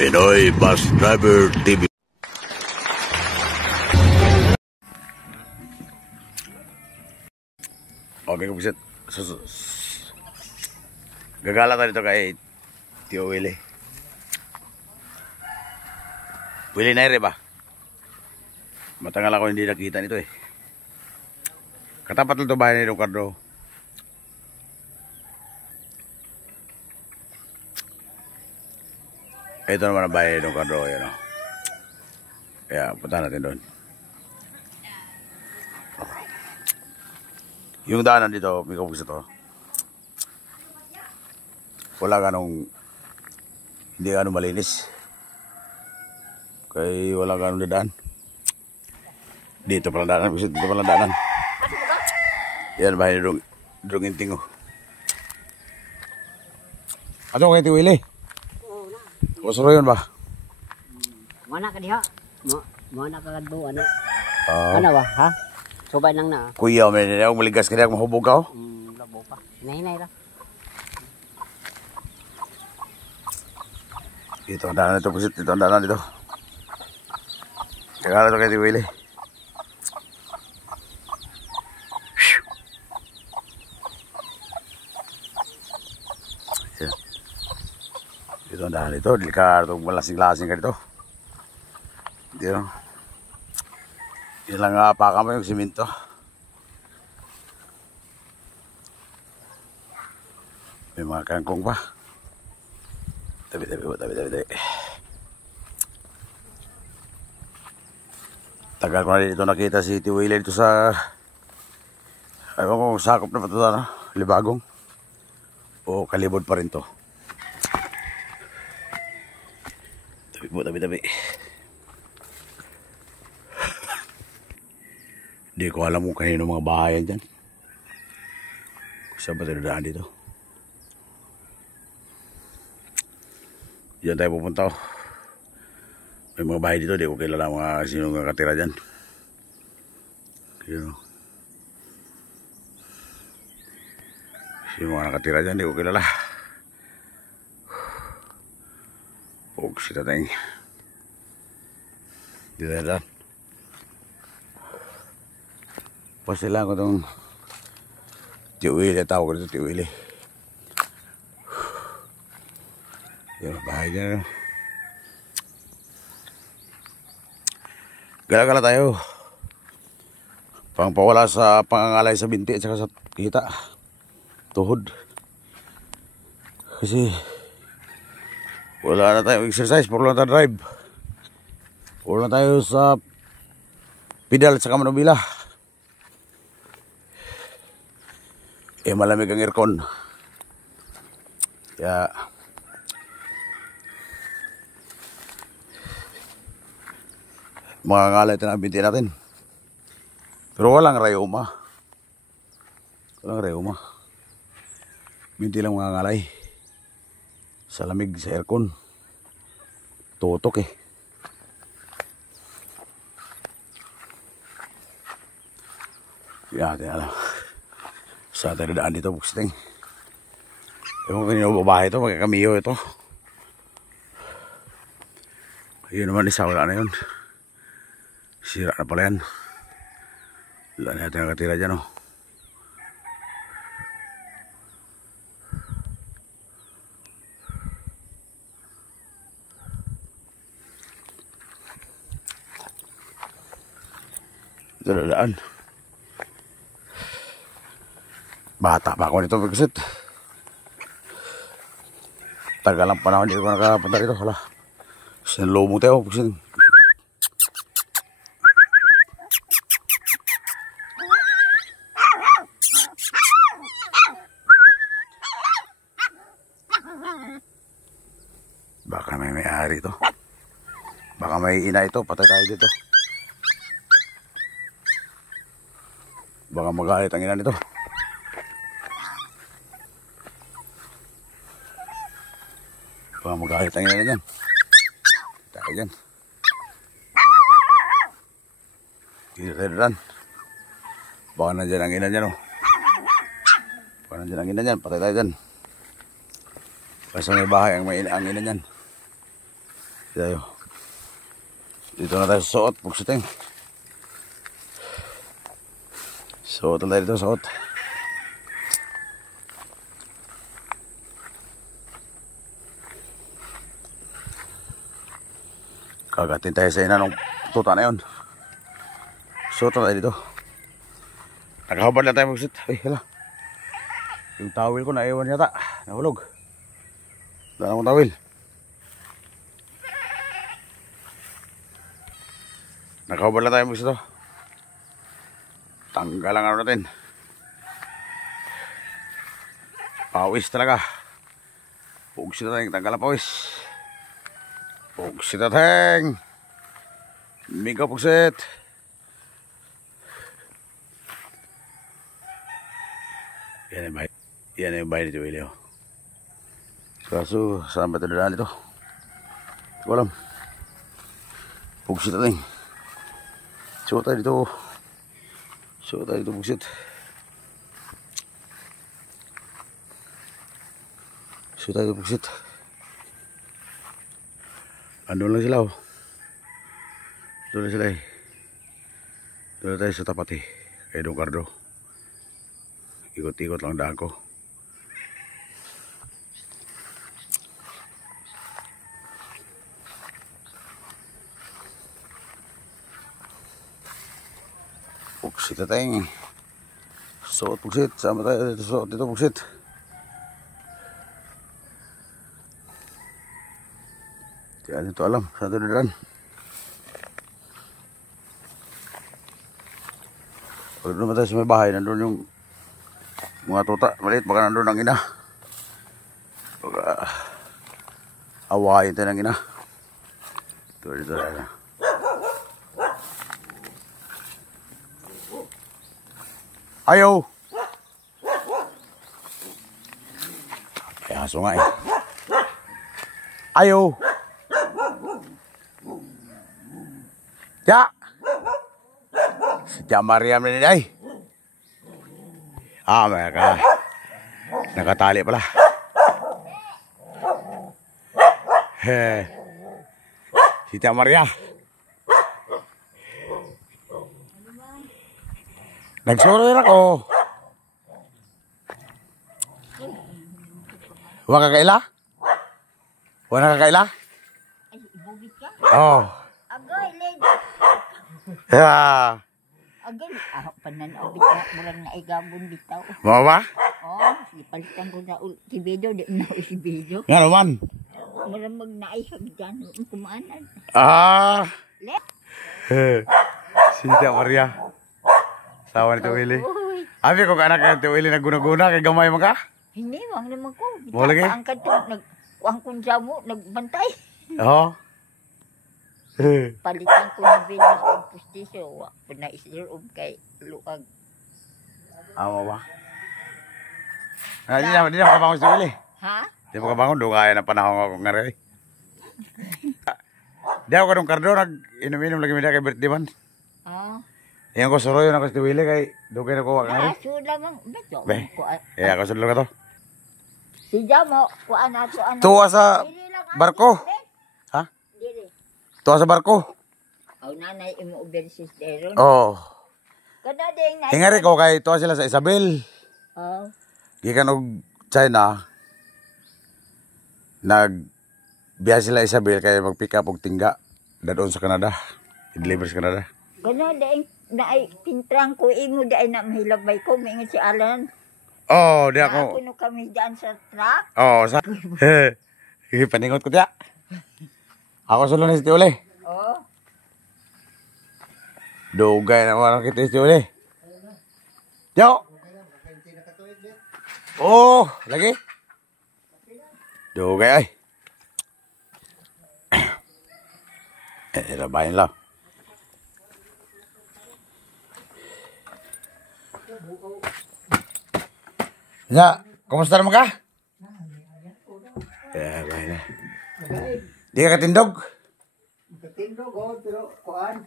Pinoy Bus Driver TV. Okay, kubisit. Gagala tayo dito kay Tio Willie. Willie na ba? Matagal ako hindi nakita nito eh. Katapat lang ito bahay ni Ricardo. Ito naman ang bahay ni Ricardo. Yan o. Kaya punta natin doon. Yung daanan dito, may kabugsa to. Wala ganong, hindi ganong malinis. Kaya wala ganong dadaan. Dito pala daanan, dito pala daanan. Yan, bahay ni Drunginting. Ato kayo Willie? Oo na. Kusuro yun ba? Mana ka diha? Mana ka kadto ano? Ano ba ha? Subay lang na. Kuya, may nila maligas ka diha mahubog ka. Labo pa. Hinay ra. Ito ang daanan ito, pusit. Ito ang daanan dito. Kagala ito kayo Willie. Ito ang daanan dito. Delikado itong malasing-lasing ka dito. Dito. Ilang apaka mo yung simento. May mga kangkong pa. Tabi. Tagal ko na dito nakita si Tio Willie dito sa ayaw ko sakop na pa ito na Libagong o Kalibod pa rin to. Tabi. Hindi ko alam kung kanino mga bahayan dyan. Saan ba tayo daan dito? Diyan tayo pupunta. May mga bahay dito. Di ko kilala mga sino nakatira dyan. Sino mga nakatira dyan. Di ko kilala. Sita tayong dito tayo daan. Pasilang ko itong Tio Willie. Tawag ko dito Tio Willie. Yan, bahay dyan. Gala-gala tayo. Pangpawala sa pangangalay sa binti at saka sa kita. Tuhod. Kasi wala na tayong exercise. Puro lang tayo drive. Puro lang tayo sa pedal at saka manubila. Eh malamig ang aircon. Kaya mga ngalay ito na binti natin. Pero walang rayuma. Binti lang mga ngalay. Sa lamig sa aircon. Tutok eh. Yan natin alam. Saan tayo daan dito buksting. Ewan ko kanino babae ito. Magkakamiyo ito. Ayun naman isa wala na yun. Sira na pala yan. Wala na natin nakatira dyan oh. Ito na daan. Bata pa ako nito pagkasit. Tagal lang panahon hindi ko nakapunta dito. Wala. Sinalubong tayo pagkasit. Baka may may-ari ito. Baka may ina ito. Patay tayo dito. Baka magalit ang ina nito. Baka magalit ang ina niyan. Tayo dyan. Dito tayo dyan. Baka nandyan ang ina niyan oh. Baka nandyan ang ina niyan. Patay tayo dyan. Basta may bahay ang ina niyan. Tayo. Dito na tayo sa suot. Pugsiting. Suot na tayo dito. Suot. Kagatin tayo sa ina ng tuta na yun. Suot na tayo dito. Nakahubad lang tayo magsit. Ay, hala. Yung towel ko naiwan yata. Nahulog. Wala akong towel. Nakahubad lang tayo magsit. Tanggal lang ano natin. Pawis talaga. Pugsit na tayo. Tanggal ang pawis. Pugsit na tayo. Mega pugsit. Yan yung bahay nito, Willie. Kaso, saan ba ito dadaan ito? Hindi ko alam. Pugsit natin. Suot tayo dito. Suot tayo dito, pugsit. Suot tayo dito, pugsit. Andun lang sila, oh. Doon lang sila, eh. Doon tayo sa tapat, eh. Kay Don Cardo. Ikot-ikot lang daan ko. Pugsit na tayo. Suot pugsit. Sama tayo dito. Suot dito pugsit. Kaya dito alam. Saan ito dadaan? Pag doon tayo sa may bahay, nandun yung mga tuta. Maliit. Baka nandun ang ina. Baka awayin tayo ng ina. Ito dito na. Ayaw! Ay, aso nga eh. Ayaw! Ya! Si Tia Mariam na nila eh. May nakatali pala. Si Tia Maria. Nagsuro rin ako. Huwag kakaila? Huwag nakakaila? Ay, ibugit ka? Oo. Agay, lady. Yeah. Agay, pananabit ka. Murang naigabon bitaw. Mga ba? Oh, ipalitan ko na si video. Di na si video. Nga naman. Murang magnaihag dyan. Kumaanan. Si Tia Maria. Sawa ni Tio Willie. Uy. Abi ko anak ni Tio Willie naguna-guna kay gamay mo ka? Hindi, wang naman ko. Mo lagi? Angkat ko. Kuang kunsa mo. Nagbantay. Oo. Palitan ko na video sa pustisyo. Wak po na isirob kay luag. Amo ba? Di na makabangon si Willie. Ha? Di makabangon, doon kaya ng panahon ako nga rin. Di ako kadong kardo, nag-inom-inom lagi mida kay birthday man. Ah. Iyan ko suroy yun ako si Willie kay doon kayo nakuha nga rin. Sula mang. Beto. Be, ako sulo ka to. Si Jamo, kuan ato ano. Tuwa sa barko. Ha? Dili. Tuwa sa barko. Aw nanay imo overseas deron. Oo. Kada ding na. Ingari ko kay tuwa sila sa Isabel. Oh. Gikan og China. Nagbiya sila Isabel kay mag-pick up og tingga dadon sa Canada. I-deliver sa Canada. Kada ding na ay tintrang ko imo dai na mahilabay ko maingon si Alan. Oh, di ako. Puno kami dyan sa truck. Oh, sa. Paningot ko tiya. Ako sulo ni si Tiole. Oh. Dugay na warang kita si Tiole. Yo. Oh, lagi. Dugay ay. Rabayin lang. Ya, kumusta naman ka? Bahay na. Di ka katindog? Katindog oh, pero kuan.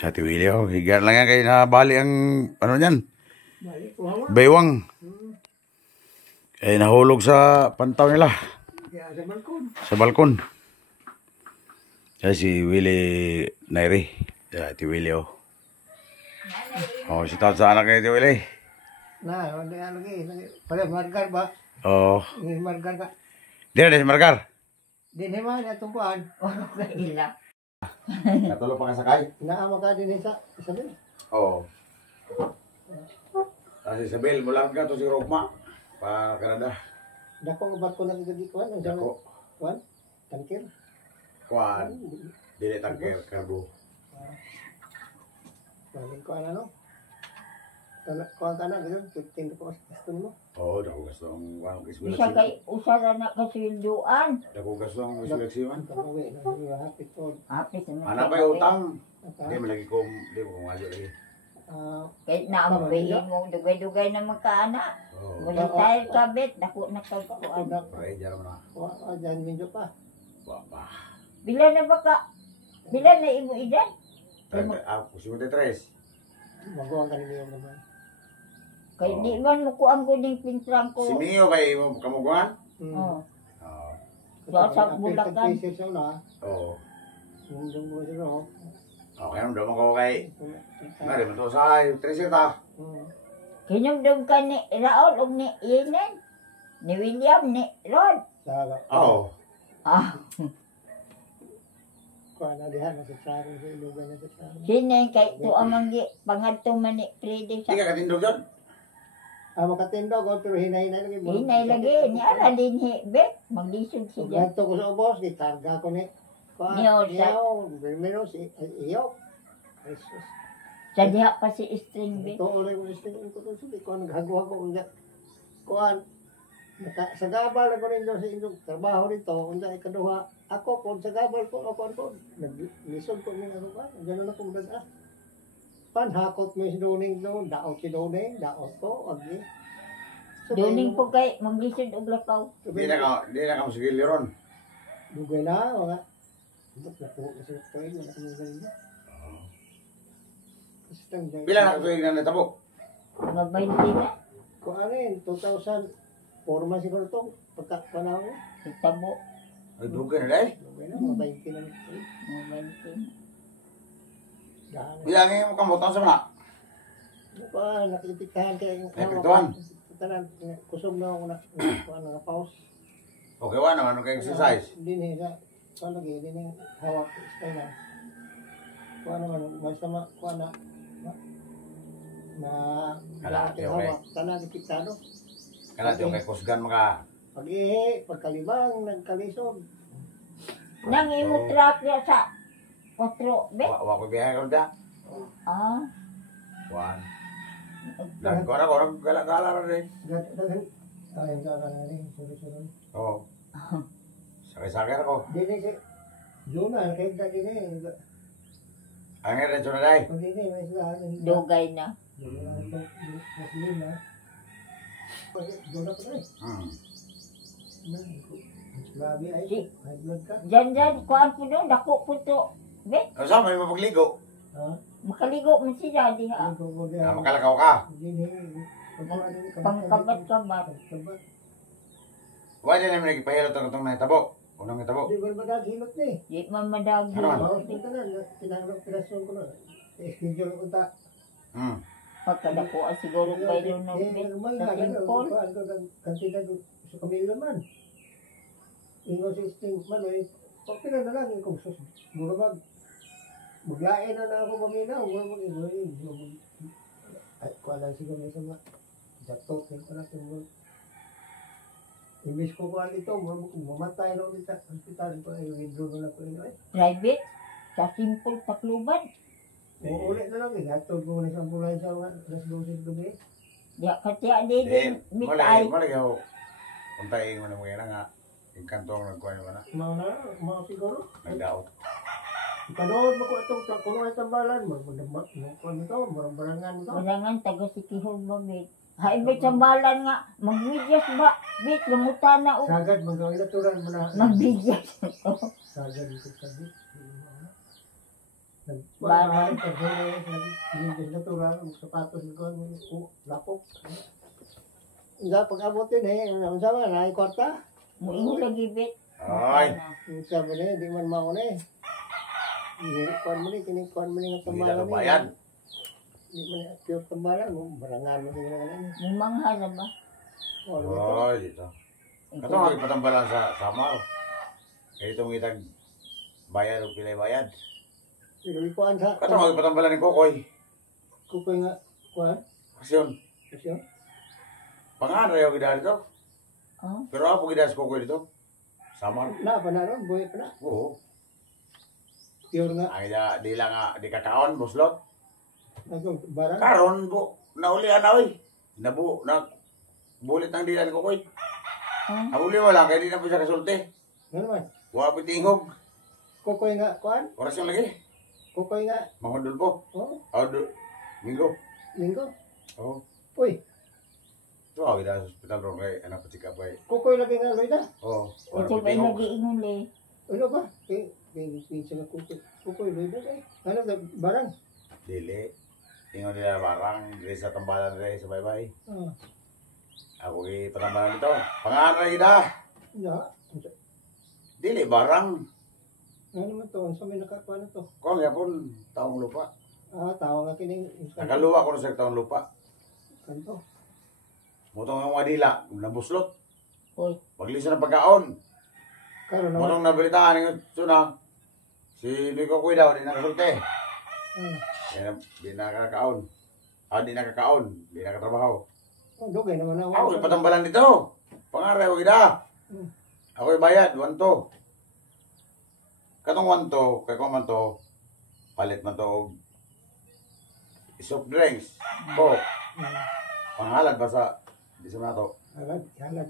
Sa Tiwili oh, higar lang yan kayo na bali ang ano niyan? Baywang. Nahulog sa pantaw nila. Sa balkon. Sa balkon. Ay, si Willie Nairi. Ti Willie, oh. Oh, si Tot sa anak ni Ti Willie. Nah, ada lagi. Pada margar ba? Oh. Ini margar ka. Di na si Margar. Din ma na tungkuan. Ano ka ila? Katulo pa ka sakay? Naama ka din sa sabi. Oo. Kasi Isabel, mula ka to si Rogma. Pa Canada. Dako ba ko nagdadi kuan? Ang Dako. kuan? Tangkir. Kuan. Dili tangker, karbo. Balik ko ano? Kuan ka na, ganun. 15 ko gusto mo. Oo, dako gusto ang kuan ko isbel. Isa kay usara na kasilduan. Dako gusto ang isbel. Kapawi na happy to. Apis na. Anak pa yung utang. Di mo lagi kong, di mo kong adyo lagi. Kahit na ang bayin mo, dugay-dugay na magkaana. Oo. Muli tayo kabit, dako na kagkuan. Okay, dyan mo na. Diyan medyo pa. Baba. Bila na ba ka? Bila na imo edad? Ako, 53. Magawa ka niyo naman. Kay di man mo ko ang guning pintrang ko. Si Mio kay mo kamuguan? Oh. Oo. Sa Bulacan. Pesos na. Oo. Yung mo sino. Okay, ano daw ko kay. Nga, di mo to sa 3 ta. Kinumdum ka ni Raul o ni Yenen? Ni William, ni Rod? Saga. Oo. Ah, Kuan na dihan sa saro sa lugar na sa saro. sinay kay to amang pangadto man ni Freddy Di ka sa katindog doon? Makatindo ko pero hinay-hinay lagi. hinay lagi ni ara din bet maglisod siya. Ganto ko sa ubos, gitarga ko ni. Niyo, Primero si iyo. Jesus. Sa diha pa si string bet. Ito ulit ko istingin ko to sabi ko naghago ko unya. Kuan sa gabal ako ninyo sa inyong trabaho nito, unsa ikaduha, ako po sa gabal ko ako naglisod ko ni ako ba, gano'n ako mga panhakot mo si Doning doon, daot si Doning, daot ko, agi. Duning po kay maglisod og lakaw. Di na ka masigil ron. Dugay na, mga. Naku, kasi kayo, wala kami ganyan. Pila na tuig na natabo? Mga 20 na Kung ano yun, 2004 man siguro ito, pagkapanahon ko. itabo. Ay, dugay na dahil. Dugay na, mga 20 na. Mga 20. Daan. Bilang yung kamutang sa mga. Ano pa, nakipitahan kayo. Nakipituhan? Tanan, kusog na ako na, naka-pause. Okay, wala naman kay exercise. Din sa, kung lagi, din yung hawak, stay na. Kung naman, may sama, kung na, Kalahati, hawak, tanang ipiktado. Kaya yung kay kusgan mga. Pag-ihi, pagkalibang, nagkalisod. Nang imo truck ya sa 4 bet. Wa ko biyahe ko da. Ah, Juan. Dan ko na gala-gala na rin. Ayun ka na rin, sorry. Oo. Sakay-sakay ako. Dini si, Juna, kahit na dini. Ang nga rin na dahil. Pag dini, may sila. dugay na. Juna ito, Muslim na. Juna pa rin. Grabe ay, Si- high blood ka. Diyan kuan po doon dako po to. Bet, Ano sa may mapagligo? Ha? makaligo man siya diha. Ano ko diyan? Makalakaw ka. Dini, Pangkabat-kabat. Kabat. Wala din namin nagpahilot ang itong natabo. Unang natabo. Di ba maghilot ni? Di man madagi. Ano? Ito na, tinanggap operasyon ko na. Schedule ko ta. Pagkadako siguro kayo ng bet sa timpol. Kantidad sa kamila man. Ingo si Sting man eh. Pagpila na lang kung sus. Siguro maglain na ako pamina. Ay, kuha lang siguro may sama. Jatot, may pala siguro. Imbis ko kuha dito, mamatay na ulit sa hospital. Withdraw na ko yun. Private sa simple Tacloban. Uulit na lang eh. Gatod ko na sa ambulansya. Alas 12 gabi. Diya katya din Malay mitay. ako. Puntayin mo na mga nga. Yung kantong nagkuha naman na. Mga siguro. Nagdaot. Panood mo ko itong kuno itong balan. Kung ito, barangan mo ito. Walangan taga si Kihog ba bet. Haibit sa balan nga magbidyas ba bet lamutan na o Sagad, magawin na turan mo na. magbidyas. Sagad ito sagad. Baran. Hindi na turan, sapatos ko, lapok. Nga pag-abutin eh, ang sama na, kwarta. Muingo lagi bet. Ay. Sabi na, di man mauna eh. Kuan mo ni, kinikuan mo ni nga Hindi tambalan na bayad. Hindi mo ni, pure tambalan mo, barangan mo din nga na. Mumangha na ba? O, ano ito? Oh, dito. Kato nga ipatambalan sa Samar. Kaya itong itag bayad o pilay bayad. Pero ikuan sa, Kato nga ipatambalan ni Kokoy. kukoy nga, kuan, Kasi yun, kasi yun. pangalan yung gida dito. Oh, Pero ako gida sa Kokoy dito. Samar. Na, pa na ron, buhay pa na. Oo. Pure nga, Ang ida, di lang nga, di kakaon, buslot. nagong barang. Karon po, naulian na oy. Bulit ng dila ni Kokoy. oh, Abuli mo lang, kaya di na po siya kasulti. Ano naman? Wala po tingog. Kukoy nga, kuan, Oras yung lagi. kukoy nga, Mangundol po. oh, Minggo. linggo. Oo. Uy, Ito ako gida sa hospital ron kay anak pa check up kay. kukoy lagi nga, Loida. Oo. Wala ito po ba tingog. nag-iingon le? Ano ba? Pinsa nga kukoy. Kukoy, Loida kay. Ano, barang. Dili. Tingnan nila barang. Dili sa tambalan rin sa baybay. Ah, Ako kay patambalan dito. Pangalan rin gida. ya. Dili barang. Ano naman to? Sa may nakakuha na to? Kung yapon, taong lupa. Ah, tao nga kining. Nakaluwa ko na sa taong lupa. Kanto. Mutong ang mga dila. Nabuslot. Uy, Maglisa ng pagkaon. Karon naman. Mutong nabalitaan ng tuna. Si Nico Kuy daw, di nakasulti. Ah, Kaya di nakakaon. Di nakakaon. Di nakatrabaho. oh, dugay naman ako. Ako ipatambalan dito. Pangaray, wag ida. Hmm. Ako bayad, 1 to. Katong 1 to, kay ko man to, palit man to. Soft drinks. Po, panghalad ba sa, di sa nato. Halad, halad.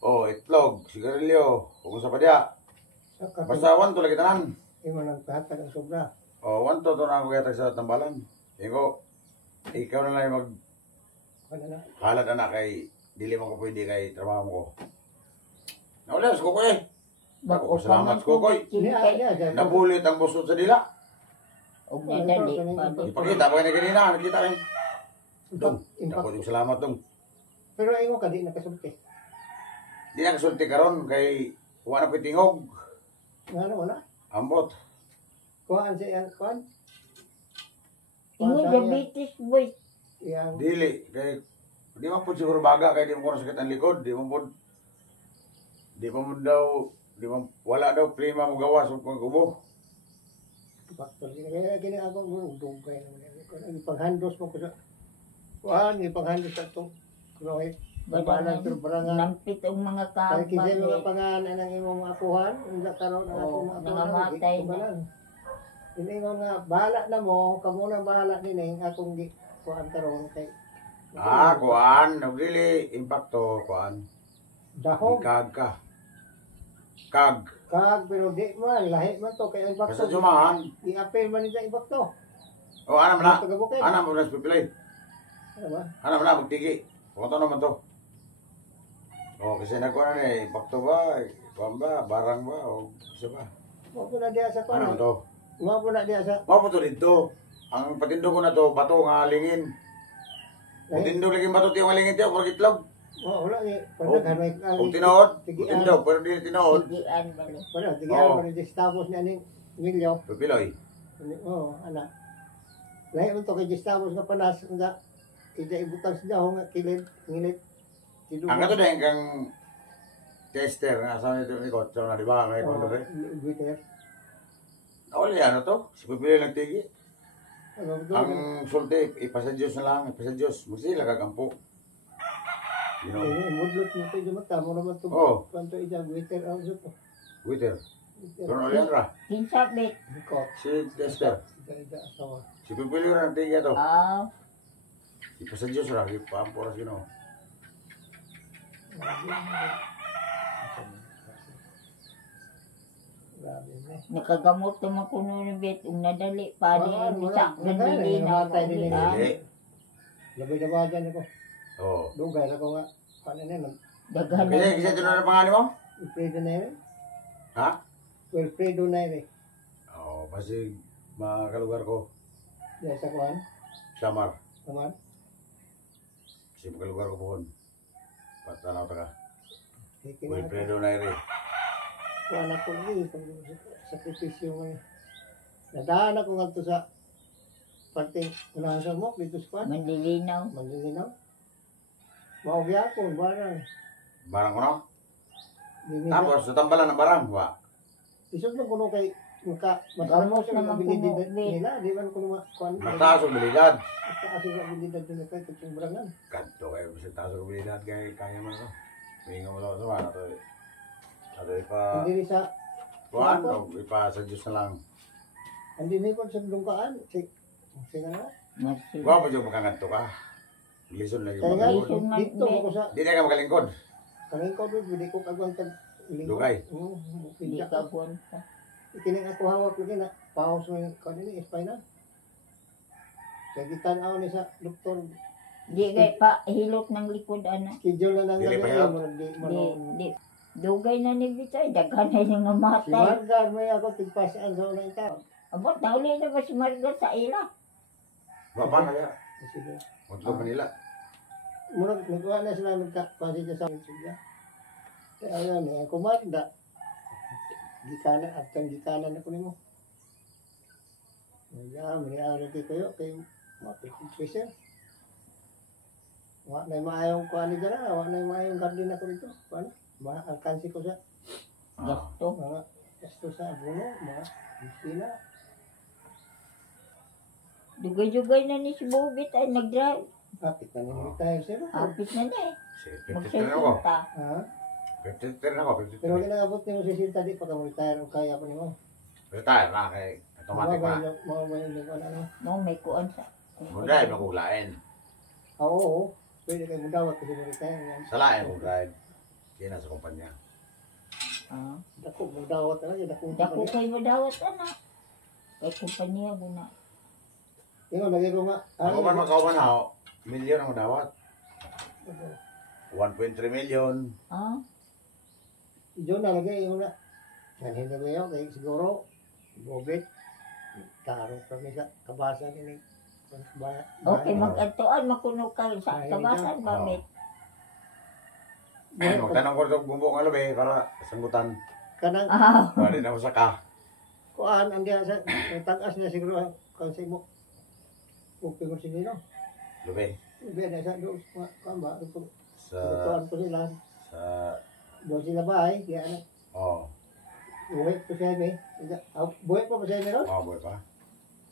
Oh, itlog, sigarilyo, kung sa padya. Sa kapag. Basta 1 to lagi tanan. Imo nang pahatag ang sobra. Oh, 1 to na ako kaya sa tambalan. Ikaw, ikaw na lang yung Ano na? maghalad anak kay, dili mo ko pwede kay trabaho mo ko. Naulas, kukoy. Ako, salamat, Kokoy. Niya, niya, niya. Nabulit ang busot sa dila. og nadali pa di. Ipakita pa kayo kanina, nakita kayo. Dong, Impact. ako yung salamat dong. Pero ingo ka di nakasulti. Di na kasulti karon kay wala na tingog. Ano wala? Ambot. Kuhaan siya yang kuhaan. Ingon diabetes boy. Yang Dili kay di man pud siguro baga kay di mo kono sakit ang likod, di mo daw di mo wala daw prima mo gawas ug pagkubo. faktor siya. Kaya kini ako dugay naman. Ang panghandos mo ko sa kuhaan, yung panghandos sa itong krohe. Babalan pero barangan. Nampit ang mga Kaya kasi mga kabag. pangalan ng imong mga kuhan, hindi karoon ang Oo, akong mga nangamatay na. kuhan. Hindi mo nga, bahala na mo, kamo na bahala din eh, akong di kuhan karoon kay. Kuan, dili impacto kuan. Dahog, Kag ka. Kag. kag, pero di man, lahi man to, kaya ibak Basta to. jumahan. I-apel man nila ibak to. O ana man na. Tagabukid. Ana mo na pipilay. Ano ba? Ana man na magtigi. Kunto naman to. O kasi nagkuha na eh, impacto ba? Kuan ba? Barang ba? O isa ba? Mo ko na diya sa Ano kuhan. to? Mo ko na diya sa, Mao po to dito. Ang patindo ko na to, bato nga lingin. Patindo lagi bato tiyo nga lingin tiyo, pag itlog. wala ni, Oh, pagdagan may Kung tinood, tigian. patindo, pero di tinood. Tigian bali. Wala, tigian, Oo. wala, tapos niya ni Milyo. Pipiloy. Oo, anak. Lahi mo to kay Gustavo nga panas nga ida ibutang sa dahong nga kilid, ngilid. Ang kato din kang tester nga sa nito ni Kotso na di ba? May kondo rin. Twitter. Nawali ano to? Si Pipili lang tigi. Ano to? Ang sulti, ipasa Diyos na lang, ipasa Diyos. Musila kagampo. You know? Mudlot mo to yung mata mo naman to. Oo. Kanto ida Twitter ang to. Waiter. Doon ulit ra. Kinsa bet. Biko. Si tester. Ida asawa. Si Pipili lang tigi to. Ah, Ipasa Diyos ra. Ipampo ra sino. Grabe na. nakagamot naman ko nun bet ug nadali pa di Wala, bisa wala. nadili na Namatay din ako. nila. Dili. Labay na ba dyan ako? Oo. Dugay na ko nga. Paano na yun? Daghan Kaya na. kasi ito na pangalan mo? Wilfredo na yun? Ha? Wilfredo na yun eh. Oo. Kasi mga kalugar ko. Yan sa kuhan. Samar. Naman. Kasi mga kalugar ko po. Patanaw ta ka. Hikin na. Wilfredo Nairi. Wala ko ni. Sakripisyo mo eh. Nadaan ako nga to sa parte unahan sa mo dito sa kwan. Manlilinaw. Manlilinaw. Maugya ko, barang. Barang ko no? Dini Tapos, natambalan ng barang, ba? isog na kuno kay maka Gamot masarap sa naman abilidad kuno, be. nila, di man kuno kuan. Mataas ang bilidad. Kasi ang abilidad nila kay kutsong barangan. Kanto kayo, kasi taas ang bilidad, kaya mo ito. Hinga mo sa mga, ito ipa, Hindi sa kuhan, o ipa sa Diyos na lang. hindi ni ko sa lungkaan. Sige na. Marsil. Gwa mo dyan makakanto ka. Lison na yung Kaya nga, magalingkod. Lison man, dito be. ako sa Di na ka magalingkod. kaning ko doon, hindi ko kagwan tag Lugay. Hindi Hindi ka buwan ka. Ikining ako hawak ko din na paus mo yung kanini, spinal. Sa gitan ni sa doktor, Di kay pa hilot ng likod ana. schedule na nang Dili pa gabi, yun? di Di, mano. di. Dugay na ni Bitay. Daghan na yung nga Si matay. Margar, may ako tigpasaan sa unang tao. Abot, nauli na ba si Marga sa ila? Baba na kaya. Sige. Magtulog Manila. Murag nagawa na sila nagkapasi sa sila. Kaya ayun, kumanda. Gikanan, at kang gikanan ako nimo. May arati kayo, kay mapikig tracer. Wa na maayong kuan ni dara, wa na maayong garden ako dito. Kuan, alkansi ko sa Gasto. mga gasto sa abono, mga bisina. Dugay-dugay na ni si Bobit ay nag-drive. Kapit na ni retire sir. Hapit na na eh. Si 53 ako. Magsasalita. Ha? 53 ako, Pero 53. ginaabot nimo si Sinta di pa ka mo retire o kaya pa nimo. Retire na kay automatic pa. Mga may ano. No, may kuan sa. Mudrive na kong lain. Oo. Pwede kayo mudawat kasi mo retire yan. Sa lain kong drive. Hindi na sa kumpanya. Ah. Dako mudawat na yan. Dako kay madawat ana. Kay kumpanya guna. Tingnan, lagi ko nga. Ako man makauman ako, milyon ang dawat. 1.3 million. Ah. Diyon na lagi yung na. Yan hindi ko yun. Kaya siguro, bobit. Taro kami sa kabasan ini. Okay, mag-antuan makuno ka sa kabasan ba Oo. mit? Magtanong ko sa bumbo ng alabi para sanggutan. Kanang Ah. Bali na mo sa ka. kuan ang diya sa tagas niya siguro kasi mo. Okay mo siguro. Lubi. Ibe na sa doon kamba ko. Sa, Kuan ko sila. sa, Doon sila bahay. Kaya ano. oh, Buhay ko siya eh. Buhay pa ba siya meron? boy pa.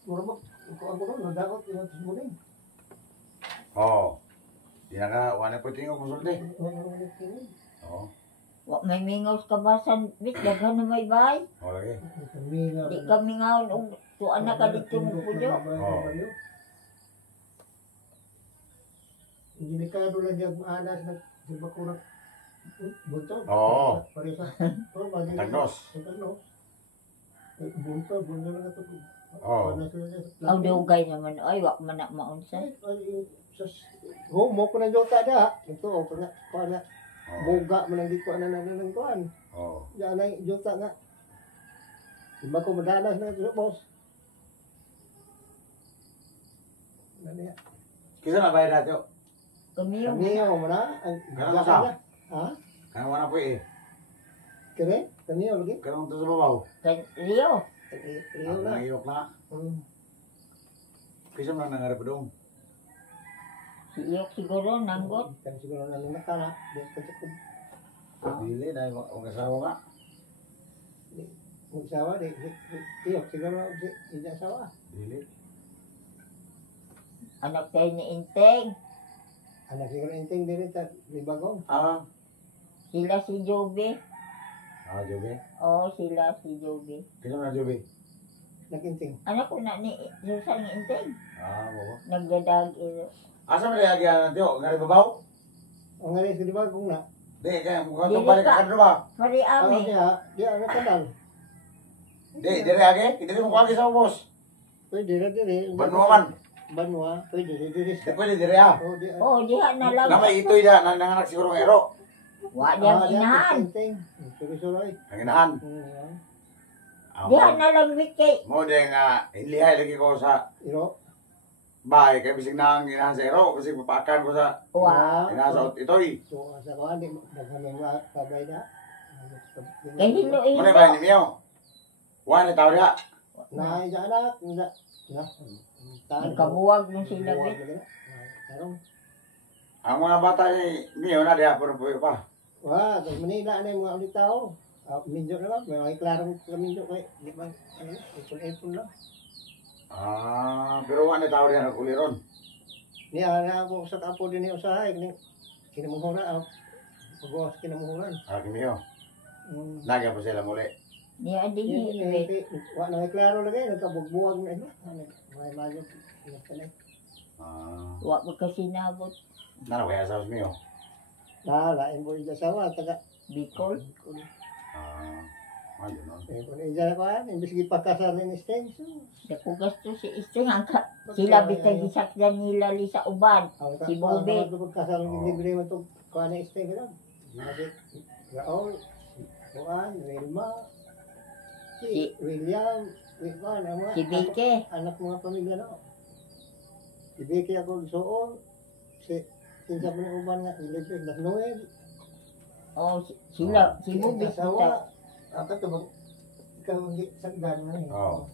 Mura mo. Kuan ko doon. Nadakot. Yung sumuling. Oh. Di na ka, wala po tingin ko konsulti. Oo. Wa may mingaw sa kabasan mit daghan na may bay. Oo lagi. Di ka mingaw og tuan na ka dito mo pudyo. Hindi delikado lang yung anas na si Bakurang bunto. Oo. Pare sa. Tagnos. Tagnos. Bunto lang ito. Oo. Aw dugay naman ay wa man na maunsa. Mo ko na jota da. Ito o kana kana Oo. boga man ang di ko na nang kuan. Oo. Ya na jota nga. Iba ko madalas na ito boss. Nani? Kisa na bayad natin. Kami yung Kaniyo mo na ang Ganun gaga sa? na. Ha? Kaya wala po eh. Kere? Kaniyo lagi. Kaya ito sa babaw. kan Rio. Iyo Ang na. nangiyok na. Kisa mo na nangarap doon. Si Iyok siguro nanggot. Kan siguro na nung nakala. Di ka sa Dili dahil ang kasawa nga. magsawa di. Iyo siguro di asawa. Dili. Anak tayo ni Inteng. Anak siguro inting diri ta di bagong. Ah. Sila si Joby. Ah, Joby. Oo, sila si Joby. Kisa mo na Joby. Nakinting. Anak ko na ni Susan ni Inteng. Ah, babo. Nagdadag ilo. Asa mo nilagyan natin o? Ngari babaw? Ang nga di bagong na. Di, kaya mukhang Dili itong balik ka. ka ba? Pari Ano ami. niya? Di ano kanal. Di, dire agi. Hindi mo kuha sa boss. Pwede na diri. Banwa man. Banwa. Pwede diri. Di pwede dire ha. Oh di. Oh, diha na lang. Na may itoy na, nanganak siguro ng ero. Wa diyang inahan. Suri-suri. Ang inahan. Diha na lang wiki. Mo din nga, ilihay lagi ko sa Iro. bahay. Kaya bisig na ang inahan sa ero. Kasi papakan ko sa Wa. inahan sa itoy. So sa kuan di daghan mga kabay na. Kay hilo Muna hilo. bahay ni Mio. Wala tao diha. Na iya anak, na. Nagkabuwag mo sila, bet. Karong Ang mga bata niyo na diya pero puyo pa. wah, sa Manila na yung mga ulit tao. Minjo na lang, may mga klarong kaminjo kay di ba ano, ipon lang. Pero wala tao diyan kuliron. Niya na ako sa kapo din yung usahay kinamuhura pagwas kinamuhuran. Kimiyo. Lagi pa sila muli. Niya din, bet. Wa na klaro lagi nagkabugbuwag na iba. May mayo kinakali. Wa mo kasi nabot. Nano kaya sa miyo? Lain mo yung asawa taga Bicol. Ayun no. kung iya ko imbis gipakasal ni extension. Dako gasto si Isting angka. Sila bitay gisakyan nila li sa uban. Si Bobet. Kasal ni libre mo to ko ana extension. Jadi Raul, Juan, Wilma, si William, Wilma, nama Si Bike. anak mga pamilya na. Si Bike ako soon, si kinsa pa ng uban nga, libre na Noel. Oh, sila. Si Bobet. Asawa, ako to bang ikaw hindi sagdan na eh. Oo.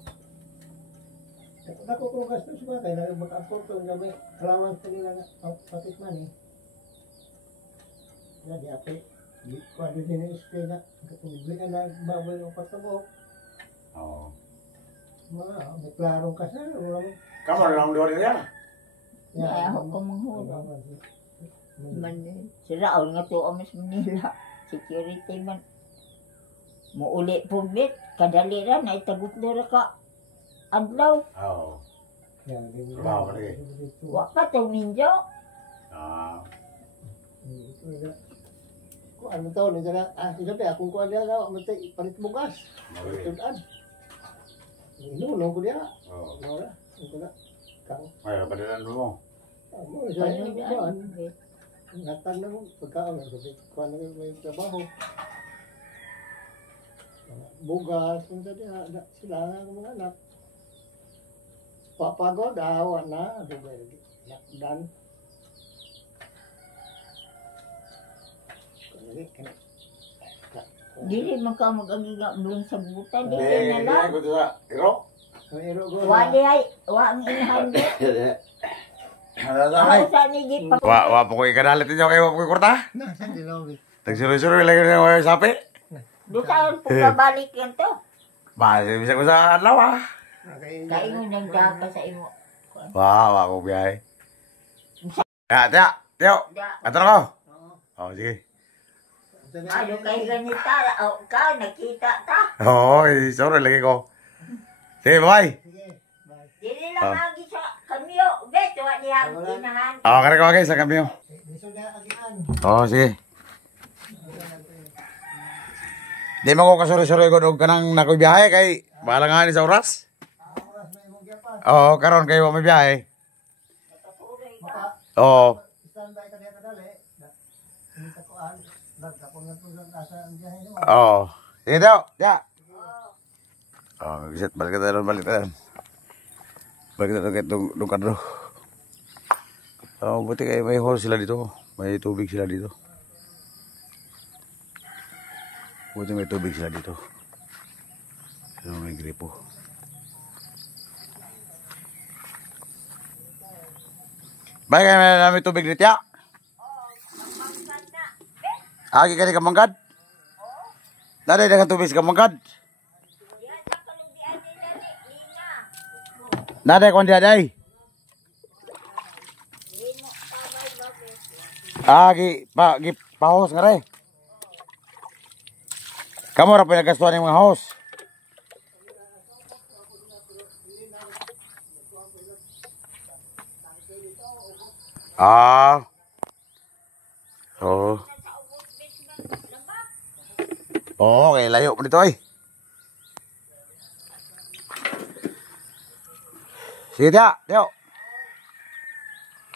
Ako kung gasto siya kaya na mag-afford to na may allowance pa nila na patis man eh. Na di ape, di ko ano din yung spray na bigla na nagbabay ng patabo. Oo. May klarong kasal, wala mo. Kamu lang doon niya. Ay, ako ko manghulog. Man, si Raul nga to amas Manila. Security man. Muuli po bet. Kadali ra na itagot na ka. Adlaw. Oo. Yan, ganyan. Trabaho ka lagi. Wa pa to ninjo. Kung ano to, nito na, sabi, akong kuha niya na, matay, palit bugas. Tudan. Inulong ko niya. Oo. Wala, ito na. Kang, Ay, padalan mo. mo, siya yung kuhaan. Panudaan. bet. Natan na mo, pagkaon, sabi, kuha na may trabaho. Bugas, kung sila, sila nga mga anak. Papagod, awa na, dugay lagi. Lakdan. Dili man ka mag-agiga doon sa buta. Hindi, Dili na hindi lang. ko sa iro. Wa di ay. Wa ang inahan bet. Ay. Ako sa ni Jeep. Wa po ko ikadalit niyo kayo ko kurta. Nasaan di lobby? Tagsiro-siro lagi niyo kayo sapi. Dusaon po kabalik yan to. Ba, bisa ko sa adlaw. Kaingon ng daka sa imo. Wa ko biyahe. Teo. Da. Ato na ko. Oh, sige. Ano kay ganita? O, ka, nakita ta. Hoy, sorry lagi ko. Sige, bye. Dili lang lagi sa kamyo. Bet, wa niya ang inahan. Kare ko sa kambyo. Oh, sige. Di mo ko kasuri-suri ko og kanang nakoy biyahe kay bahala nga ni sa oras. Oo, karon kay wa may biyahe. Oo. Standby ka diya kadali. Kita ko an, nagkapon na to sa asa ang biyahe mo. Oo. Sige daw, ya. Oh, bisit balik tayo, balik tayo. Balik tayo kay tong kadro. Oh, buti kay may hose sila dito. May tubig sila dito. Buti may tubig sila dito. Sino may gripo. Bakit may tubig dito ya? Agi ka di kamanggad? Dari dengan tubig sa kamanggad? Nada kon dia dai. Gi pahos ngare. Kamu ra pinagastuan yung mga hose. Oh. Oh, okay, layo pa dito ay. Sige, Teo.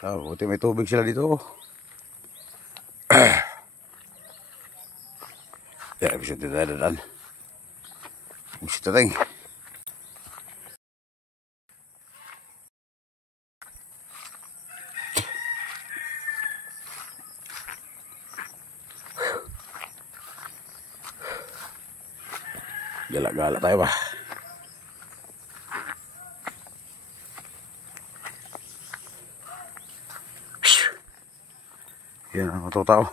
Oh, buti may tubig sila dito. Ya, bisa tidak ada dan. Bisa teng. Galak-galak tayo ba? mga tao.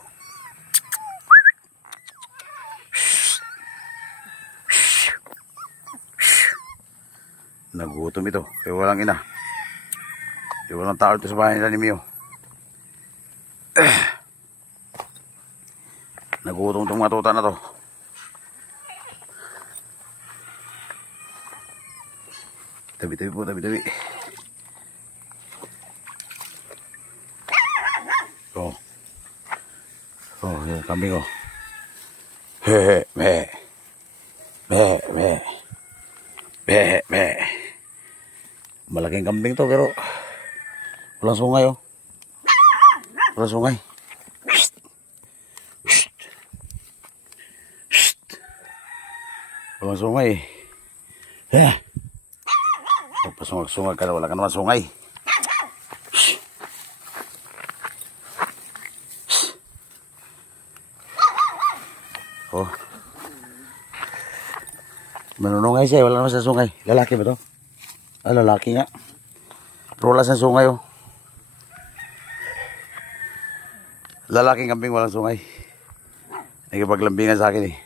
Nagutom ito. Kaya walang ina. Kaya walang tao ito sa bahay nila ni Mio. Nagutom itong mga tuta na to. Tabi-tabi po, tabi-tabi. Oh. Oh, yan, kambing oh. He, me. Me, me. Me, me. Malaking kambing to pero walang sungay oh. Walang sungay. Walang sungay. Pasungag-sungag ka na, wala ka naman sungay. Oh. Manunungay siya, wala naman sa sungay. Lalaki ba to? Ah, lalaki nga. Pero wala sa sungay oh. Lalaking kambing walang sungay. Nagpaglambingan sa akin eh.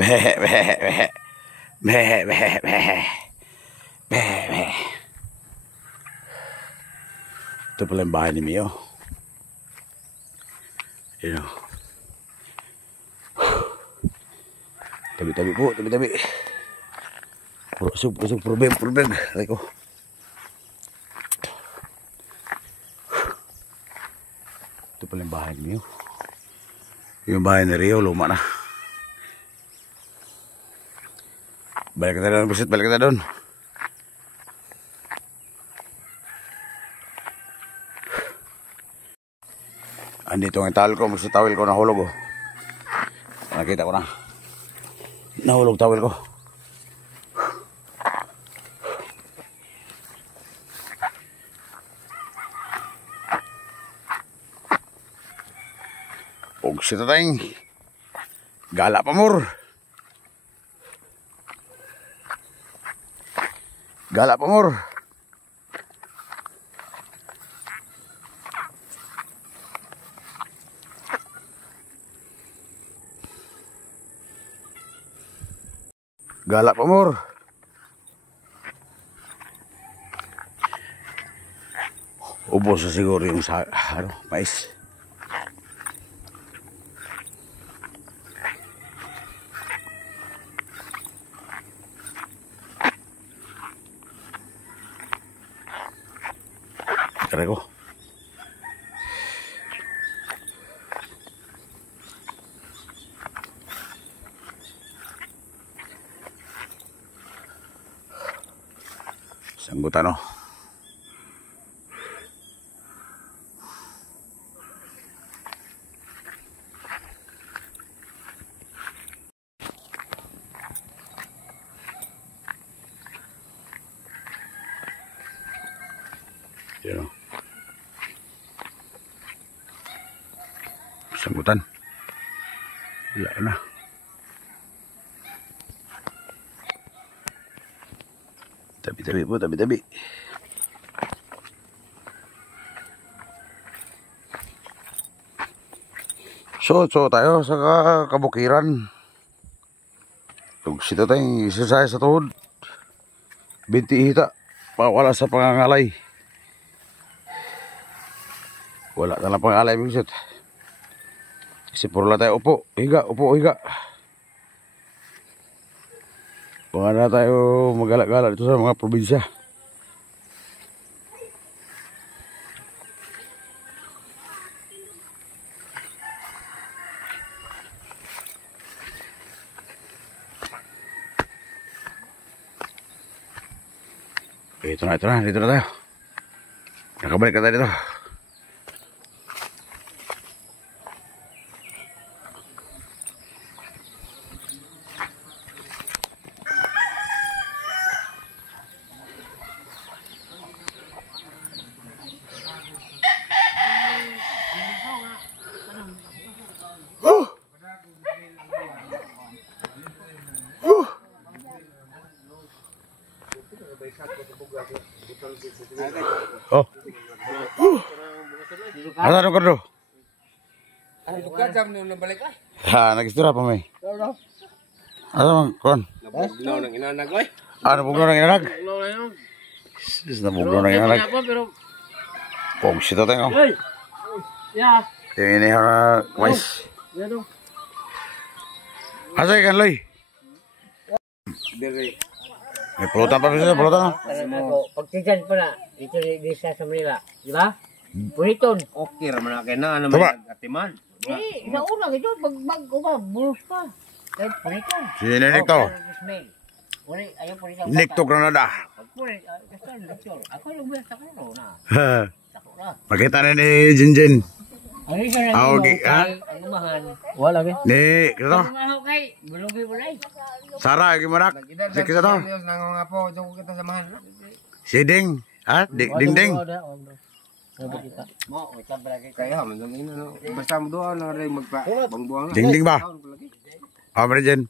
Meh, meh, meh. Meh, meh, meh. Meh, meh. Ito pala yung bahay ni Mio. Yun o. Tabi-tabi po, tabi-tabi. Pusog, problem. Aray ko. Ito pala yung bahay ni Mio. Yung bahay ni Rio, luma na. Balik kita doon, busit, balik kita doon. Andito ang towel ko, busit towel ko nahulog oh. Nakita ko na. Nahulog towel ko. Og si tatay. Gala pa mor. Gala pa mor. Gala pa mor. Ubos na siguro yung mais. Kaya ko. Sanggutan oh. Yan oh. Sanggutan. Wala na. Tabi-tabi po, tabi-tabi. So tayo sa kabukiran. Sito tayong isasaya sa tuhod. Binti hita. Wala sa pangangalay. Wala na lang pangangalay. Bisit. Kasi puro lang tayo upo, higa. Baka na tayo magala-gala dito sa mga probinsya. Dito na tayo. Nakabalik na tayo dito. Oh. Ano ko do? Kajam nung nabalik ay. Ha, nag-istura pa may. Ano, kon? Nabugnaw ng inanag ay. Ano, bugnaw ng inanag? Nabugnaw na yun. Sis, nabugnaw ng inanag. Pero... Pong sito tayo. Hey! Yeah! Yung inihaw na mais. Yan o. Asa ikan, Loy? Diri. May pulutan pa bisa, pulutan. Pagtigan pa na, ito ni sa Manila. Di ba? Puriton. Okay raman na kayo na. Ano Tama. may atiman. Eh, sa una ito, bagbag ko ba, bulus pa. Kaya puriton. Sininik to. Smell. Wala, ayaw puriton. Niktok na nada. Pagpurit, kasal, doktor. Ako lang ba sa kano na? Ako na. Makita na ni Jinjin. Ano yung sarang Ah, okay, ha? Ang umahan. Wala ba? Ni, kito to. Ang umahan kay, bulugi mo na Sara, yung manak. Si kito to. Nangunga po. Diyan ko kita samahan. Si Ding. Ha? Ding Ding. Mo, wala ba lagi? Kaya man lang ina no. Basta mo doon na rin magpa. Bangbuang na. Ding Ding ba? Ah, Mary Jen.